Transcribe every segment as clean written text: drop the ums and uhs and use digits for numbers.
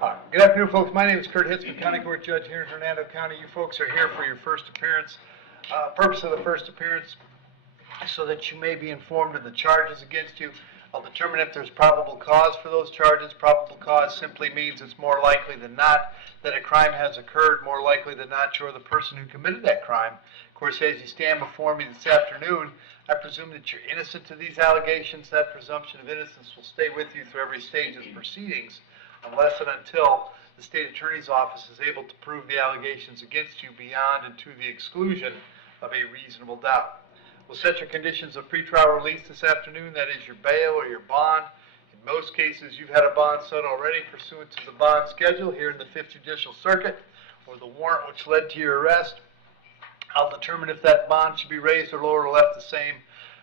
Good afternoon, folks. My name is Hitzemann, County Court Judge here in Hernando County. You folks are here for your first appearance. Purpose of the first appearance is so that you may be informed of the charges against you. I'll determine if there's probable cause for those charges. Probable cause simply means it's more likely than not that a crime has occurred, more likely than not you're the person who committed that crime. Of course, as you stand before me this afternoon, I presume that you're innocent of these allegations. That presumption of innocence will stay with you through every stage of the proceedings, unless and until the state attorney's office is able to prove the allegations against you beyond and to the exclusion of a reasonable doubt. We'll set your conditions of pretrial release this afternoon. That is your bail or your bond. In most cases, you've had a bond set already pursuant to the bond schedule here in the 5th Judicial Circuit, or the warrant which led to your arrest. I'll determine if that bond should be raised or lowered or left the same,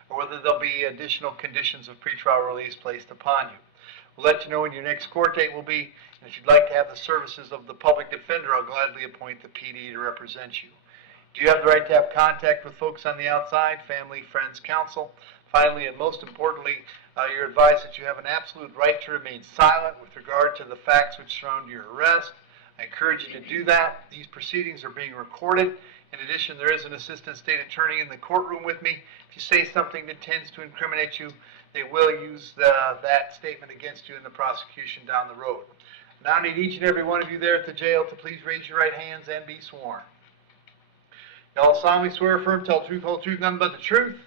or whether there'll be additional conditions of pretrial release placed upon you. We'll let you know when your next court date will be, and if you'd like to have the services of the public defender, I'll gladly appoint the PD to represent you. Do you have the right to have contact with folks on the outside, family, friends, counsel? Finally, and most importantly, you're advised that you have an absolute right to remain silent with regard to the facts which surround your arrest. I encourage you to do that. These proceedings are being recorded. In addition, there is an assistant state attorney in the courtroom with me. If you say something that tends to incriminate you, they will use that statement against you in the prosecution down the road. Now I need each and every one of you there at the jail to please raise your right hands and be sworn. You all solemnly swear affirm, tell the truth, whole truth, nothing but the truth.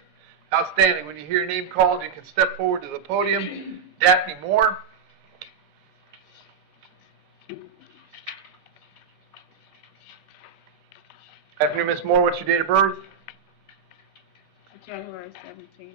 Outstanding. When you hear your name called, you can step forward to the podium. Daphne Moore. Afternoon, Miss Moore. What's your date of birth? January 17, 19.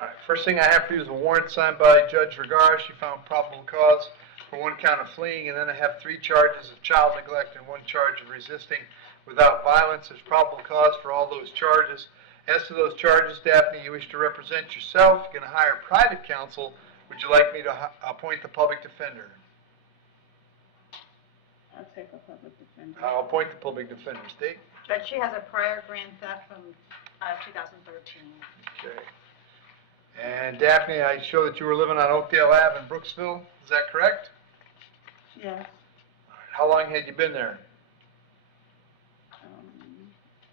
All right. First thing I have for you is a warrant signed by Judge Regar. She found probable cause for 1 count of fleeing, and then I have 3 charges of child neglect and 1 charge of resisting without violence. There's probable cause for all those charges. As to those charges, Daphne, you wish to represent yourself. You're going to hire private counsel. Would you like me to appoint the public defender? I'll take a public defender. I'll appoint the public defender. State. Judge, she has a prior grand theft from 2013. Okay. And Daphne, I show that you were living on Oakdale Ave in Brooksville. Is that correct? Yes. All right. How long had you been there?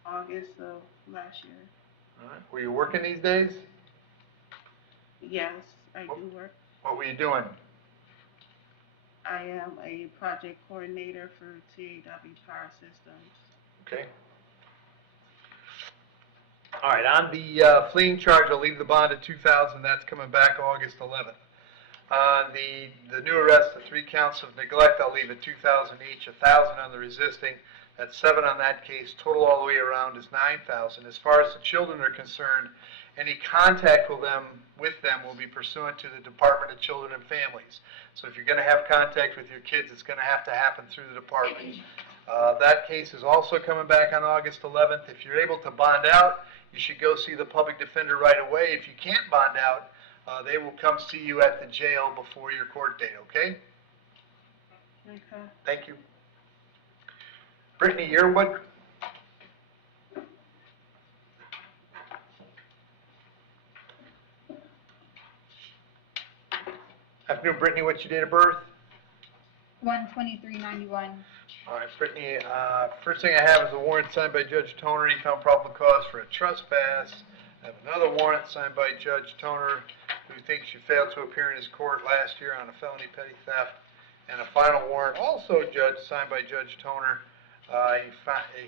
August of last year. All right. Were you working these days? Yes, I do work. What were you doing? I am a project coordinator for TAW Power Systems. Okay. All right. On the fleeing charge, I'll leave the bond at $2,000. That's coming back August 11th. On the new arrest, the 3 counts of neglect, I'll leave at $2,000 each. $1,000 on the resisting. That's 7 on that case. Total all the way around is $9,000. As far as the children are concerned, any contact with them will be pursuant to the Department of Children and Families. So if you're going to have contact with your kids, it's going to have to happen through the department. That case is also coming back on August 11th. If you're able to bond out, you should go see the public defender right away. If you can't bond out, they will come see you at the jail before your court date, okay? Okay. Thank you. Brittany Yearwood. Afternoon, Brittany. What's your date of birth? 1/23/91. All right, Brittany. First thing I have is a warrant signed by Judge Toner. He found probable cause for a trespass. I have another warrant signed by Judge Toner, who thinks you failed to appear in his court last year on a felony petty theft. And a final warrant, also signed by Judge Toner.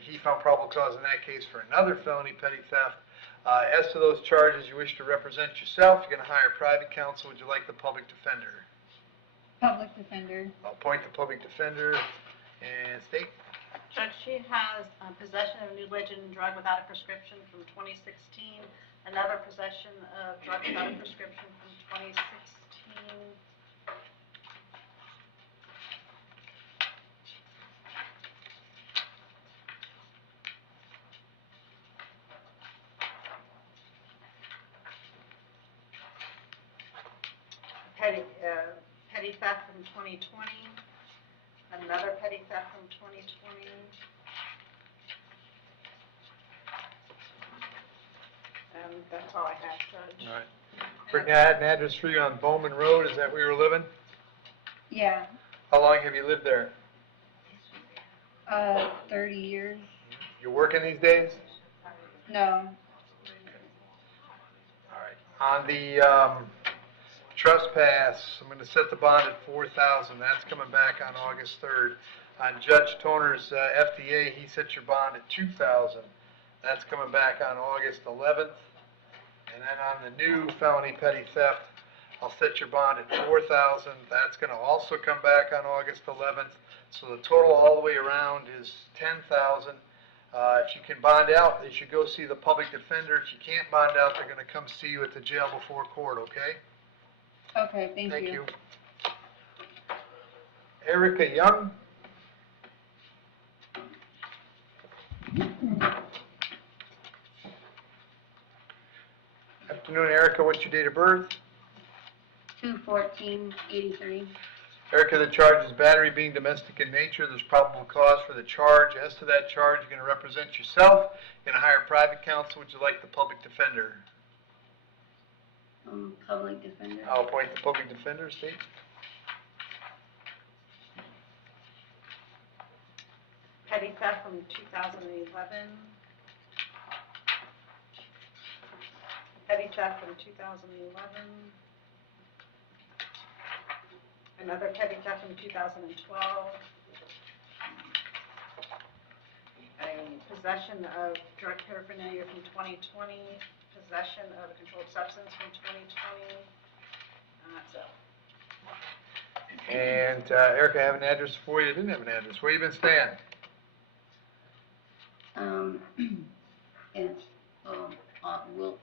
He found probable cause in that case for another felony petty theft. As to those charges, you wish to represent yourself. You're going to hire private counsel. Would you like the public defender? Public defender. I'll appoint the public defender. And state. Judge, she has possession of a New Legend drug without a prescription from 2016, another possession of drug without a prescription from 2016. Petty theft from 2020, another petty theft from 2020. And that's all I have, Judge. All right. Brittany, I had an address for you on Bowman Road. Is that where you were living? Yeah. How long have you lived there? 30 years. You're working these days? No. All right. On the trespass, I'm going to set the bond at $4,000. That's coming back on August 3rd. On Judge Toner's FDA, he set your bond at $2,000. That's coming back on August 11th. And then on the new felony petty theft, I'll set your bond at $4,000. That's going to also come back on August 11th. So the total all the way around is $10,000. If you can bond out, they should go see the public defender. If you can't bond out, they're going to come see you at the jail before court, okay? Okay, thank you. Erica Young. Afternoon, Erica. What's your date of birth? 2/14/83. Erica, the charge is battery being domestic in nature. There's probable cause for the charge. As to that charge, you're going to represent yourself. You're going to hire private counsel. Would you like the public defender? Public defender. I'll appoint the public defender, Steve. Petty theft from 2011. Petty theft from 2011. Another petty theft from 2012. A possession of drug paraphernalia from 2020. Possession of a controlled substance from 2020. And that's it. And Erica, I have an address for you. I didn't have an address. Where you been staying? It's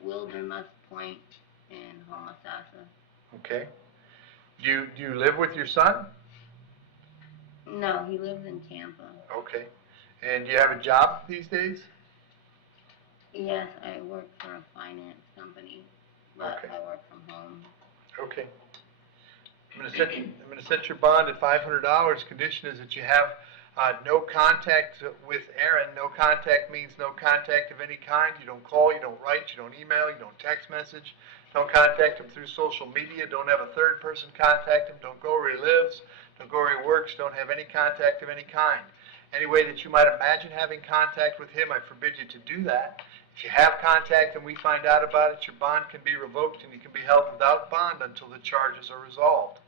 Wilderness Point in Homosassa. Okay. Do you live with your son? No, he lives in Tampa. Okay. And do you have a job these days? Yes, I work for a finance company, but Okay. I work from home. Okay. I'm gonna set your bond at $500. Condition is that you have no contact with Aaron. No contact means no contact of any kind. You don't call, you don't write, you don't email, you don't text message. Don't contact him through social media. Don't have a third person contact him. Don't go where he lives. Don't go where he works. Don't have any contact of any kind. Any way that you might imagine having contact with him, I forbid you to do that. If you have contact and we find out about it, your bond can be revoked and you can be held without bond until the charges are resolved.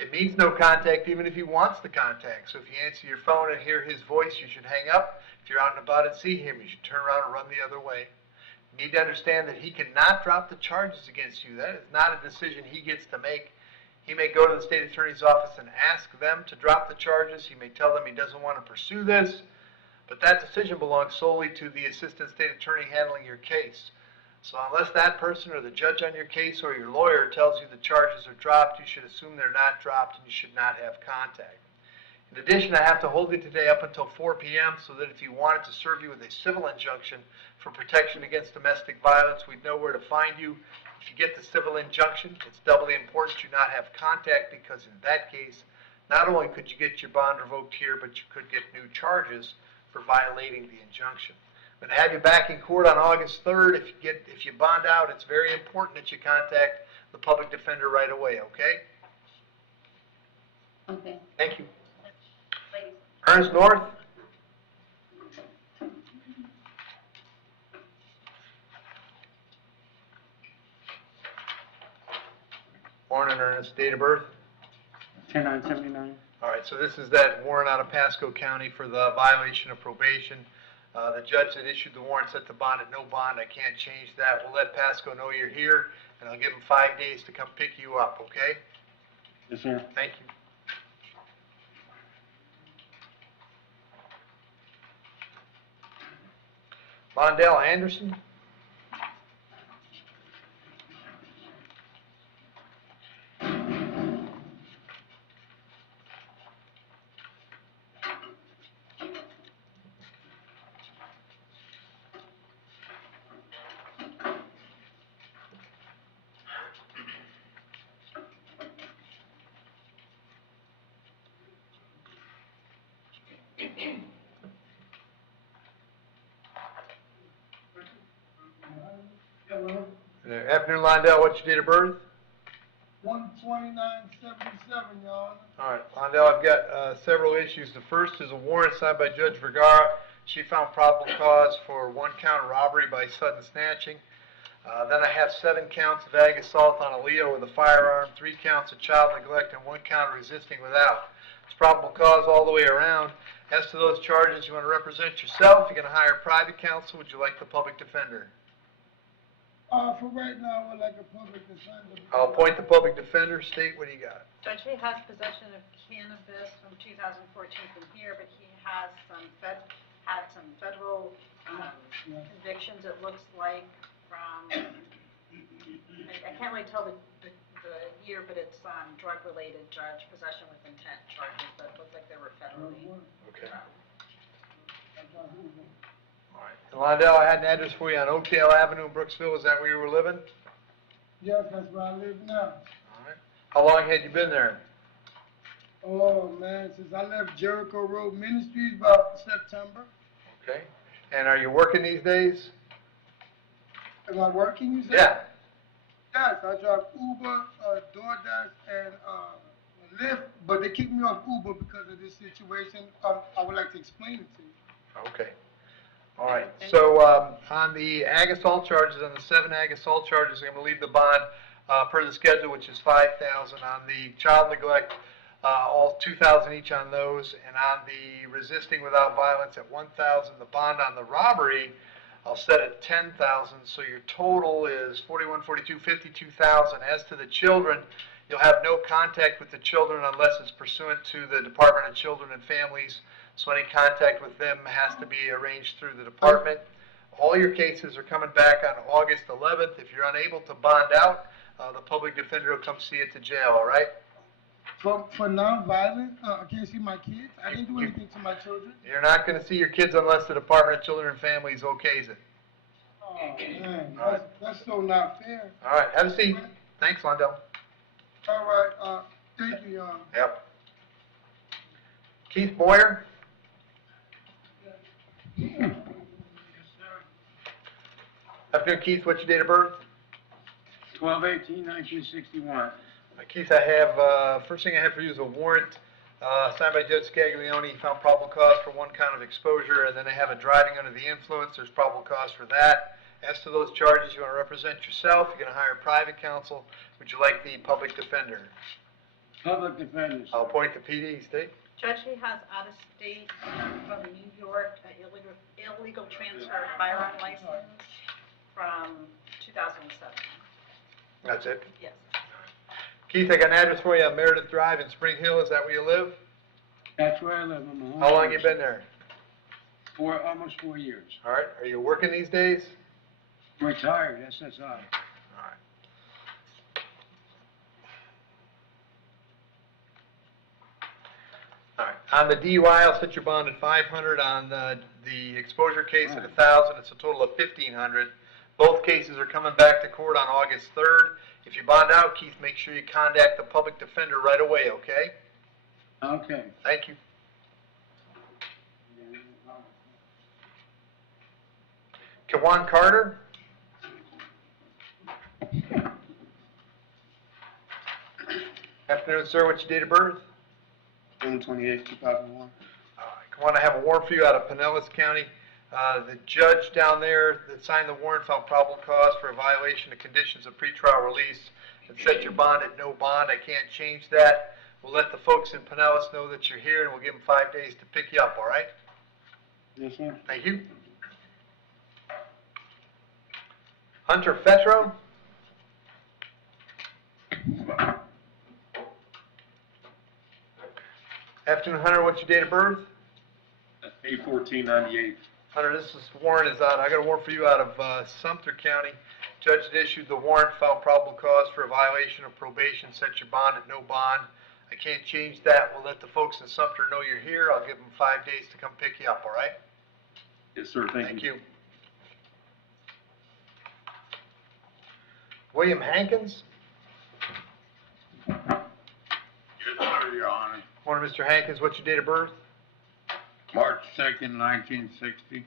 It means no contact even if he wants the contact. So if you answer your phone and hear his voice, you should hang up. If you're out and about and see him, you should turn around and run the other way. You need to understand that he cannot drop the charges against you. That is not a decision he gets to make. He may go to the state attorney's office and ask them to drop the charges. He may tell them he doesn't want to pursue this. But that decision belongs solely to the assistant state attorney handling your case. So unless that person or the judge on your case or your lawyer tells you the charges are dropped, you should assume they're not dropped and you should not have contact. In addition, I have to hold you today up until 4 p.m. so that if you wanted to serve you with a civil injunction for protection against domestic violence, we'd know where to find you. If you get the civil injunction, it's doubly important you not have contact because in that case, not only could you get your bond revoked here, but you could get new charges for violating the injunction. I'm going to have you back in court on August 3rd. If you bond out, it's very important that you contact the public defender right away, okay? Okay. Thank you. Ernest North? Morning, Ernest. Date of birth? 10/9/79. All right, so this is that warrant out of Pasco County for the violation of probation. The judge that issued the warrant set the bond at no bond. I can't change that. We'll let Pasco know you're here, and I'll give him 5 days to come pick you up, okay? Yes, sir. Thank you. Mondell Anderson? Afternoon, Londell. What's your date of birth? 12977, Your Honor. All right, Londell, I've got several issues. The first is a warrant signed by Judge Vergara. She found probable cause for 1 count of robbery by sudden snatching. Then I have 7 counts of ag assault on a Leo with a firearm, 3 counts of child neglect, and 1 count of resisting without. It's probable cause all the way around. As to those charges, you want to represent yourself, you're going to hire private counsel. Would you like the public defender? For right now, I would like a public defender. I'll appoint the public defender. State, what do you got? Judge, he has possession of cannabis from 2014 from here, but he has had some federal convictions, it looks like, from, I can't really tell the year, but it's drug-related, Judge, possession with intent charges, but it looks like they were federally. Okay. All right. And Londell, I had an address for you on Oakdale Avenue in Brooksville. Is that where you were living? Yes, that's where I live now. All right. How long had you been there? Oh, man, since I left Jericho Road Ministries about September. Okay. And are you working these days? Am I working, you said? Yeah. Yes, I drive Uber, DoorDash, and Lyft, but they kicked me off Uber because of this situation. I would like to explain it to you. Okay. All right. So on the ag assault charges, on the 7 ag assault charges, I'm going to leave the bond per the schedule, which is $5,000. On the child neglect, all $2,000 each on those, and on the resisting without violence at $1,000. The bond on the robbery, I'll set at $10,000. So your total is $41, $42, $52,000. As to the children, you'll have no contact with the children unless it's pursuant to the Department of Children and Families. So any contact with them has to be arranged through the department. All your cases are coming back on August 11th. If you're unable to bond out, the public defender will come see you at the jail, all right? For non-violent, I can't see my kids. I didn't do anything to my children. You're not going to see your kids unless the Department of Children and Families okays it. Oh, man, that's so not fair. All right, have a seat. Thanks, Londell. All right, thank you, Your Honor. Yep. Keith Boyer? Afternoon, Keith. What's your date of birth? 12/18/1961. Keith, I have, first thing I have for you is a warrant signed by Judge Scaglione. He found probable cause for 1 count of exposure, and then I have a driving under the influence. There's probable cause for that. As to those charges, you want to represent yourself. You're going to hire private counsel. Would you like the public defender? Public defenders. I'll appoint the PD. State. Judge, he has out-of-state from New York, illegal transfer firearm license from 2007. That's it. Yes. Keith, I got an address for you on Meredith Drive in Spring Hill. Is that where you live? That's where I live. I'm a How long you been there? Almost 4 years. All right. Are you working these days? Retired, SSI. All right. All right. On the DUI, I'll set your bond at $500. On the exposure case at $1,000. It's a total of $1,500. Both cases are coming back to court on August 3rd. If you bond out, Keith, make sure you contact the public defender right away, okay? Okay. Thank you. Kawan Carter? Afternoon, sir. What's your date of birth? June 28, 2001. All right, Kawan, I have a warrant for you out of Pinellas County. The judge down there that signed the warrant found probable cause for a violation of conditions of pretrial release and set your bond at no bond. I can't change that. We'll let the folks in Pinellas know that you're here, and we'll give them 5 days to pick you up, all right? Yes, sir. Thank you. Hunter Fetro? Afternoon, Hunter. What's your date of birth? 8/14/98. Hunter, this warrant is out. I got a warrant for you out of Sumter County. Judge that issued the warrant, found probable cause for a violation of probation, set your bond at no bond. I can't change that. We'll let the folks in Sumter know you're here. I'll give them 5 days to come pick you up, all right? Yes, sir. Thank Thank you. you. William Hankins? Yes, sir, Your Honor. Morning, Mr. Hankins. What's your date of birth? March 2nd, 1960.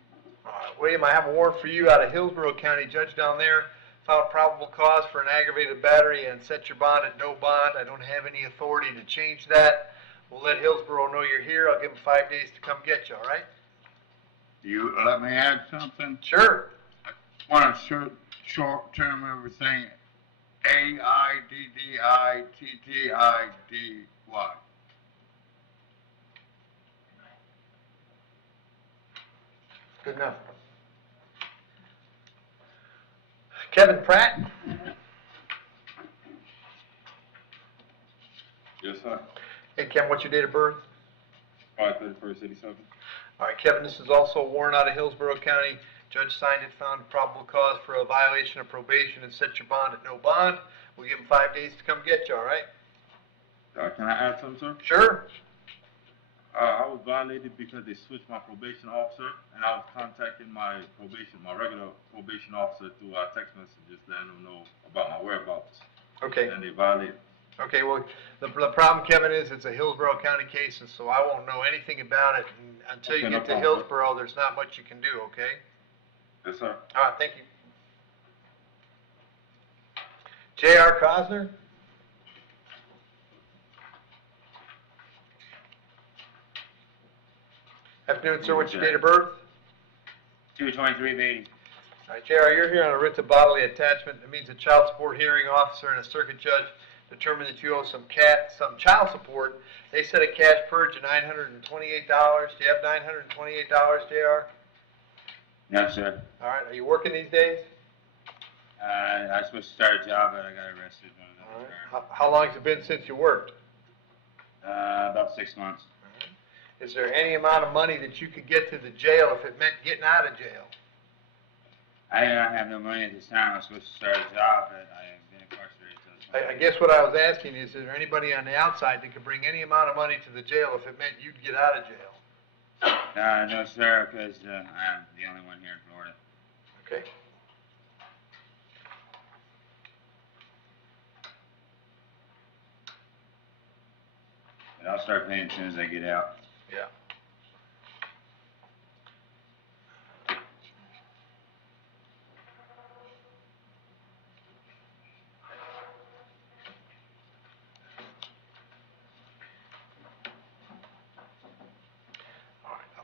William, I have a warrant for you out of Hillsborough County. Judge down there found probable cause for an aggravated battery and set your bond at no bond. I don't have any authority to change that. We'll let Hillsborough know you're here. I'll give them 5 days to come get you, all right? You let me add something? Sure. Want to short-term everything, AIDDITTIDY. Good enough. Kevin Pratt? Yes, sir. Hey, Kevin, what's your date of birth? 5/31/87. All right, Kevin, this is also a warrant out of Hillsborough County. Judge signed it, found probable cause for a violation of probation and set your bond at no bond. We'll give them 5 days to come get you, all right? Can I add something, sir? Sure. I was violated because they switched my probation officer, and I was contacting my regular probation officer through text messages, letting them know about my whereabouts, Okay. and they violated. Okay, well, the problem, Kevin, is it's a Hillsborough County case, and so I won't know anything about it until you Okay, no get to problem. Hillsborough. There's not much you can do, okay? Yes, sir. All right, thank you. J.R. Cosner? Afternoon, sir. What's your date of birth? 2/23/80. All right, JR, you're here on a writ of bodily attachment. It means a child support hearing officer and a circuit judge determined that you owe some child support. They set a cash purge of $928. Do you have $928, JR? No, sir. All right, are you working these days? I was supposed to start a job, but I got arrested. All right. How long has it been since you worked? About 6 months. Is there any amount of money that you could get to the jail if it meant getting out of jail? I do not have no money at this time. I was supposed to start a job, but I have been incarcerated till this I morning. guess what I was asking is there anybody on the outside that could bring any amount of money to the jail if it meant you'd get out of jail? No, sir, because I'm the only one here in Florida. Okay. But I'll start paying as soon as I get out. Yeah.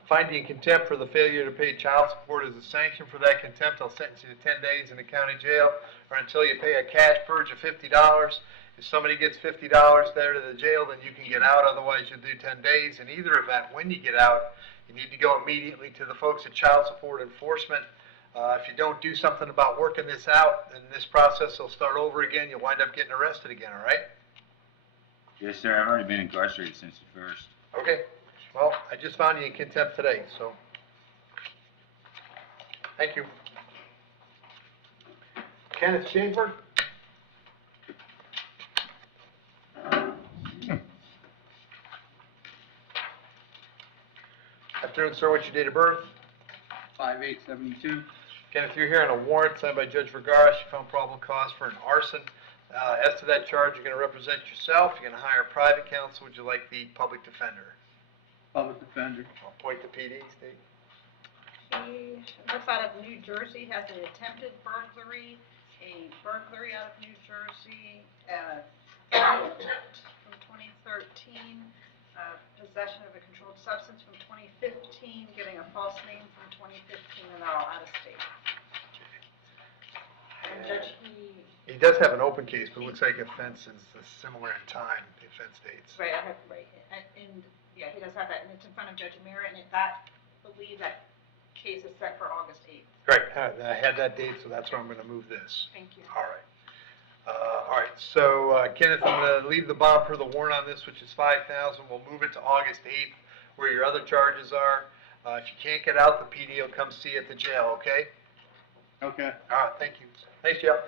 Find you in contempt for the failure to pay child support as a sanction for that contempt. I'll sentence you to 10 days in the county jail or until you pay a cash purge of $50. If somebody gets $50 there to the jail, then you can get out. Otherwise, you'll do 10 days. In either event, when you get out, you need to go immediately to the folks at Child Support Enforcement. If you don't do something about working this out, then this process will start over again. You'll wind up getting arrested again, all right? Yes, sir. I've already been incarcerated since the 1st. Okay. Well, I just found you in contempt today, so thank you. Kenneth Chamber? Afternoon, sir. What's your date of birth? 5/8/72. Kenneth, you're here on a warrant signed by Judge Vergara. You found probable cause for an arson. As to that charge, you're going to represent yourself. You're going to hire private counsel. Would you like the public defender? Public defender. I'll point to PD, Steve. He looks out of New Jersey, has an attempted burglary, a burglary out of New Jersey, theft from 2013, possession of a controlled substance from 2015, giving a false name from 2015, and they're all out of state. And Judge, He does have an open case, but it looks like offense is similar in time, the offense dates. right, and yeah, he does have that, and it's in front of Judge Amira, and believe that case is set for August 8th. Great, I had that date, so that's where I'm going to move this. Thank you. All right. All right, so Kenneth, I'm going to leave the bond per the warrant on this, which is $5,000. We'll move it to August 8th, where your other charges are. If you can't get out, the PD will come see you at the jail, okay? Okay. All right, thank you. Thanks, Jeff.